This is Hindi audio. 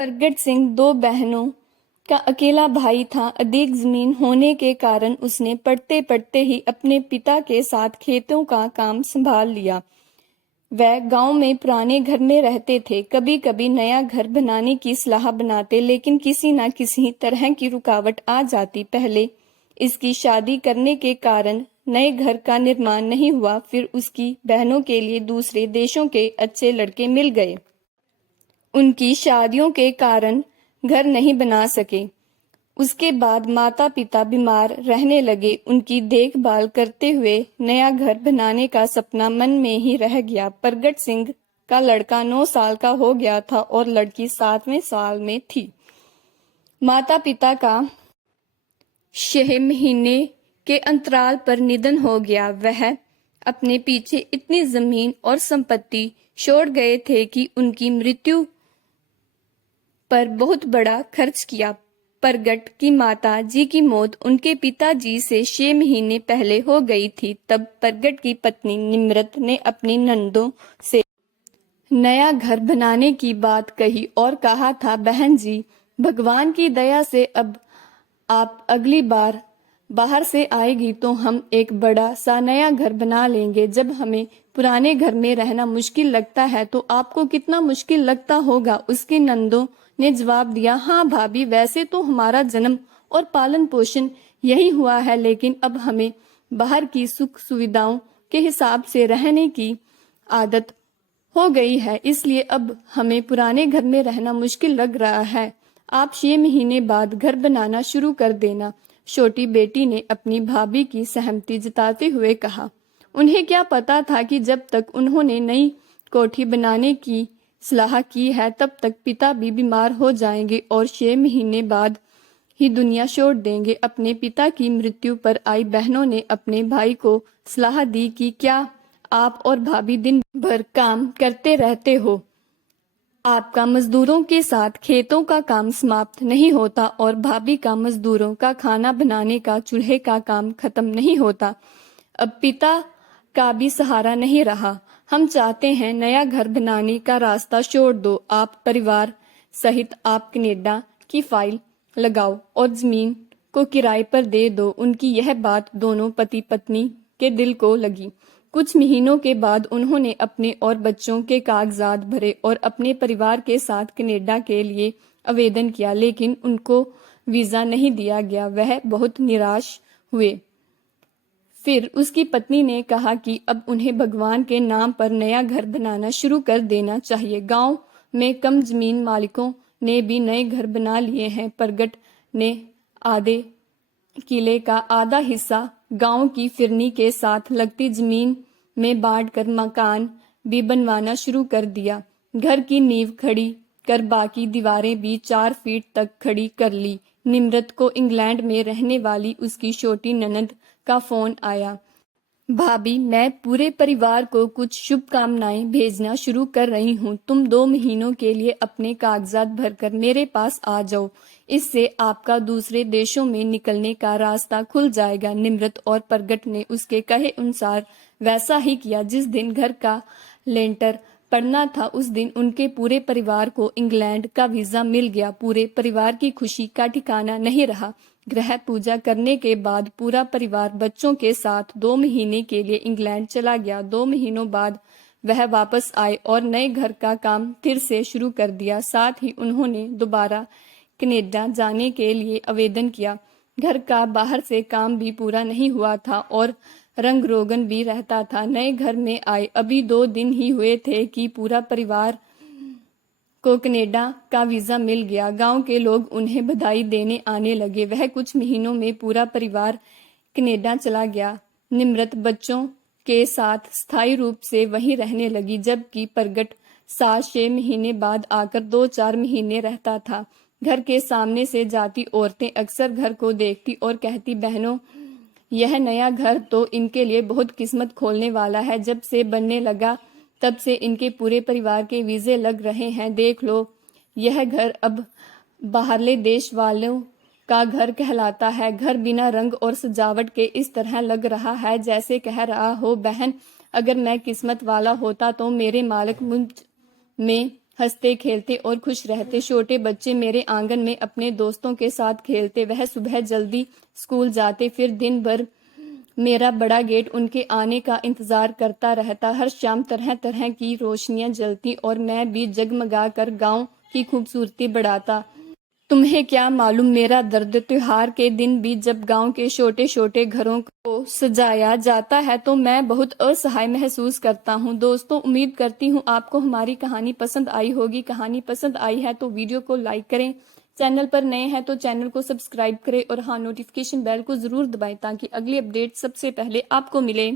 प्रगट सिंह दो बहनों का अकेला भाई था। अधिक जमीन होने के कारण उसने पढ़ते पढ़ते ही अपने पिता के साथ खेतों का काम संभाल लिया। वह गांव में पुराने घर में रहते थे। कभी कभी नया घर बनाने की सलाह बनाते, लेकिन किसी न किसी तरह की रुकावट आ जाती। पहले इसकी शादी करने के कारण नए घर का निर्माण नहीं हुआ, फिर उसकी बहनों के लिए दूसरे देशों के अच्छे लड़के मिल गए। उनकी शादियों के कारण घर नहीं बना सके। उसके बाद माता पिता बीमार रहने लगे। उनकी देखभाल करते हुए नया घर बनाने का सपना मन में ही रह गया। प्रगट सिंह का लड़का 9 साल का हो गया था और लड़की 7वें साल में थी। माता पिता का 6 महीने के अंतराल पर निधन हो गया। वह अपने पीछे इतनी जमीन और संपत्ति छोड़ गए थे कि उनकी मृत्यु पर बहुत बड़ा खर्च किया। प्रगट की माता जी की मौत उनके पिताजी से 6 महीने पहले हो गई थी। तब प्रगट की पत्नी निम्रत ने अपनी नंदों से नया घर बनाने की बात कही और कहा था, बहन जी, भगवान की दया से अब आप अगली बार बाहर से आएगी तो हम एक बड़ा सा नया घर बना लेंगे। जब हमें पुराने घर में रहना मुश्किल लगता है तो आपको कितना मुश्किल लगता होगा। उसकी नंदों ने जवाब दिया, हाँ भाभी, वैसे तो हमारा जन्म और पालन पोषण यही हुआ है, लेकिन अब हमें बाहर की सुख सुविधाओं के हिसाब से रहने की आदत हो गई है, इसलिए अब हमें पुराने घर में रहना मुश्किल लग रहा है। आप 6 महीने बाद घर बनाना शुरू कर देना। छोटी बेटी ने अपनी भाभी की सहमति जताते हुए कहा। उन्हें क्या पता था कि जब तक उन्होंने नई कोठी बनाने की सलाह की है तब तक पिता भी बीमार हो जाएंगे और 6 महीने बाद ही दुनिया छोड़ देंगे। अपने पिता की मृत्यु पर आई बहनों ने अपने भाई को सलाह दी कि क्या आप और भाभी दिन भर काम करते रहते हो? आपका मजदूरों के साथ खेतों का काम समाप्त नहीं होता और भाभी का मजदूरों का खाना बनाने का चूल्हे का काम खत्म नहीं होता। अब पिता का भी सहारा नहीं रहा। हम चाहते हैं नया घर बनाने का रास्ता छोड़ दो। आप परिवार सहित आप कनाडा की फाइल लगाओ और जमीन को किराए पर दे दो। उनकी यह बात दोनों पति पत्नी के दिल को लगी। कुछ महीनों के बाद उन्होंने अपने और बच्चों के कागजात भरे और अपने परिवार के साथ कनाडा के लिए आवेदन किया, लेकिन उनको वीजा नहीं दिया गया। वह बहुत निराश हुए। फिर उसकी पत्नी ने कहा कि अब उन्हें भगवान के नाम पर नया घर बनाना शुरू कर देना चाहिए। गांव में कम जमीन मालिकों ने भी नए घर बना लिए हैं। प्रगट ने आधे किले का आधा हिस्सा गांव की फिरनी के साथ लगती जमीन में बांटकर मकान भी बनवाना शुरू कर दिया। घर की नींव खड़ी कर बाकी दीवारें भी 4 फीट तक खड़ी कर ली। निम्रत को इंग्लैंड में रहने वाली उसकी छोटी ननद का फोन आया। भाभी, मैं पूरे परिवार को कुछ शुभकामनाएं भेजना शुरू कर रही हूँ। तुम 2 महीनों के लिए अपने कागजात भरकर मेरे पास आ जाओ। इससे आपका दूसरे देशों में निकलने का रास्ता खुल जाएगा। निम्रत और प्रगट ने उसके कहे अनुसार वैसा ही किया। जिस दिन घर का लेंटर पड़ना था उस दिन उनके पूरे परिवार को इंग्लैंड का वीजा मिल गया। पूरे परिवार की खुशी का ठिकाना नहीं रहा। ग्रह पूजा करने के बाद पूरा परिवार बच्चों के साथ 2 महीने के लिए इंग्लैंड चला गया। 2 महीनों बाद वह वापस आए और नए घर का काम फिर से शुरू कर दिया। साथ ही उन्होंने दोबारा कनाडा जाने के लिए आवेदन किया। घर का बाहर से काम भी पूरा नहीं हुआ था और रंग रोगन भी रहता था। नए घर में आए अभी 2 दिन ही हुए थे कि पूरा परिवार को कनाडा का वीजा मिल गया। गांव के लोग उन्हें बधाई देने आने लगे। वह कुछ महीनों में पूरा परिवार कनाडा चला गया। निम्रत बच्चों के साथ स्थायी रूप से वहीं रहने लगी, जबकि प्रगट 7-6 महीने बाद आकर 2-4 महीने रहता था। घर के सामने से जाती औरतें अक्सर घर को देखती और कहती, बहनों, यह नया घर तो इनके लिए बहुत किस्मत खोलने वाला है। जब से बनने लगा तब से इनके पूरे परिवार के वीजे लग रहे हैं। देख लो, यह घर अब बाहरले देश वालों का घर कहलाता है। घर बिना रंग और सजावट के इस तरह लग रहा है जैसे कह रहा हो, बहन, अगर मैं किस्मत वाला होता तो मेरे मालिक मुझ में हंसते खेलते और खुश रहते। छोटे बच्चे मेरे आंगन में अपने दोस्तों के साथ खेलते। वह सुबह जल्दी स्कूल जाते, फिर दिन भर मेरा बड़ा गेट उनके आने का इंतजार करता रहता। हर शाम तरह तरह की रोशनियां जलती और मैं भी जगमगा कर गांव की खूबसूरती बढ़ाता। तुम्हें क्या मालूम मेरा दर्द, त्योहार के दिन भी जब गांव के छोटे छोटे घरों को सजाया जाता है तो मैं बहुत असहाय महसूस करता हूँ। दोस्तों, उम्मीद करती हूँ आपको हमारी कहानी पसंद आई होगी। कहानी पसंद आई है तो वीडियो को लाइक करें, चैनल पर नए हैं तो चैनल को सब्सक्राइब करें और हाँ, नोटिफिकेशन बेल को जरूर दबाएं ताकि अगली अपडेट सबसे पहले आपको मिले।